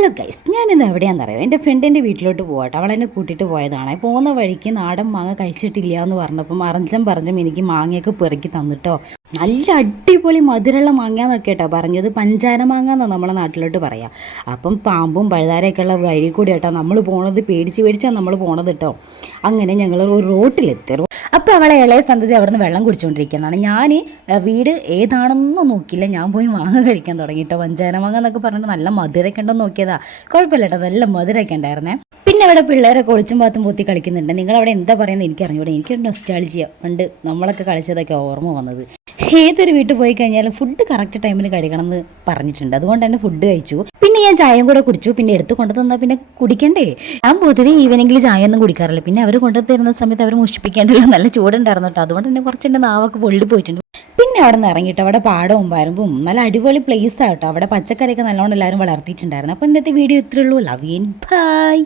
Hello guys, ഞാനിന്ന് എവിടെയാണെന്ന് അറിയാം. എൻ്റെ ഫ്രണ്ടിൻ്റെ വീട്ടിലോട്ട് പോകട്ടെ. അവളെന്നെ കൂട്ടിയിട്ട് പോയതാണ്. പോകുന്ന വഴിക്ക് നാടൻ മാങ്ങ കഴിച്ചിട്ടില്ല എന്ന് പറഞ്ഞപ്പം പറഞ്ഞും എനിക്ക് മാങ്ങയൊക്കെ പെറുക്കി തന്നിട്ടോ. നല്ല അടിപൊളി മധുരമുള്ള മാങ്ങയെന്നൊക്കെ കേട്ടോ പറഞ്ഞത്. പഞ്ചാര മാങ്ങ എന്നാണ് നമ്മളെ നാട്ടിലോട്ട് പറയാം. അപ്പം പാമ്പും പഴുതാരയൊക്കെ ഉള്ള വഴി കൂടി കേട്ടോ നമ്മൾ പോണത്. പേടിച്ചാണ് നമ്മൾ പോണത് കേട്ടോ. അങ്ങനെ ഞങ്ങൾ ഒരു റോട്ടിലെത്തി. അപ്പോൾ അവളെ ഇളയ സന്തതി അവിടെ നിന്ന് വെള്ളം കുടിച്ചുകൊണ്ടിരിക്കുന്നതാണ്. ഞാൻ വീട് ഏതാണെന്നൊന്നും നോക്കിയില്ല, ഞാൻ പോയി മാങ്ങ കഴിക്കാൻ തുടങ്ങി കേട്ടോ. പഞ്ചാര മാങ്ങ എന്നൊക്കെ പറഞ്ഞിട്ട് നല്ല മധുരമൊക്കെ ഉണ്ടോ നോക്കിയതാ. കുഴപ്പമില്ല കേട്ടോ, നല്ല മധുരമൊക്കെ ഉണ്ടായിരുന്നേ. പിന്നെ അവിടെ പിള്ളേരൊക്കെ ഒളിച്ചും പാത്തും പൊത്തി കളിക്കുന്നുണ്ട്. നിങ്ങളവിടെ എന്താ പറയുന്നത് എനിക്കറിഞ്ഞൂടെ. എനിക്കൊരു നൊസ്റ്റാൾജിയ, പണ്ട് നമ്മളൊക്കെ കളിച്ചതൊക്കെ ഓർമ്മ വന്നത്. ഏതൊരു വീട്ടിൽ പോയി കഴിഞ്ഞാലും ഫുഡ് കറക്റ്റ് ടൈമിന് കഴിക്കണം എന്ന് പറഞ്ഞിട്ടുണ്ട്. അതുകൊണ്ട് തന്നെ ഫുഡ് കഴിച്ചു. പിന്നെ ഞാൻ ചായയും കൂടെ കുടിച്ചു. പിന്നെ എടുത്ത് കൊണ്ടു തന്നാൽ പിന്നെ കുടിക്കണ്ടേ. ഞാൻ പൊതുവേ ഈവനിങ്ങിൽ ചായ ഒന്നും കുടിക്കാറില്ല. പിന്നെ അവർ കൊണ്ടു തരുന്ന സമയത്ത് അവർ മുഷിപ്പിക്കേണ്ടല്ലോ, നല്ല ചൂടുണ്ടായിരുന്നു കേട്ടോ. അതുകൊണ്ട് തന്നെ കുറച്ച് എൻ്റെ നാവൊക്കെ പൊള്ളി പോയിട്ടുണ്ട്. പിന്നെ അവിടെ നിന്ന് ഇറങ്ങിയിട്ട് അവിടെ പാടവും വരമ്പും നല്ല അടിപൊളി പ്ലേസ് ആട്ടോ. അവിടെ പച്ചക്കറിയൊക്കെ നല്ലോണം എല്ലാവരും വളർത്തിയിട്ടുണ്ടായിരുന്നു. അപ്പോൾ ഇന്നത്തെ വീഡിയോ ഇത്രയേ ഉള്ളൂ. Love you, by.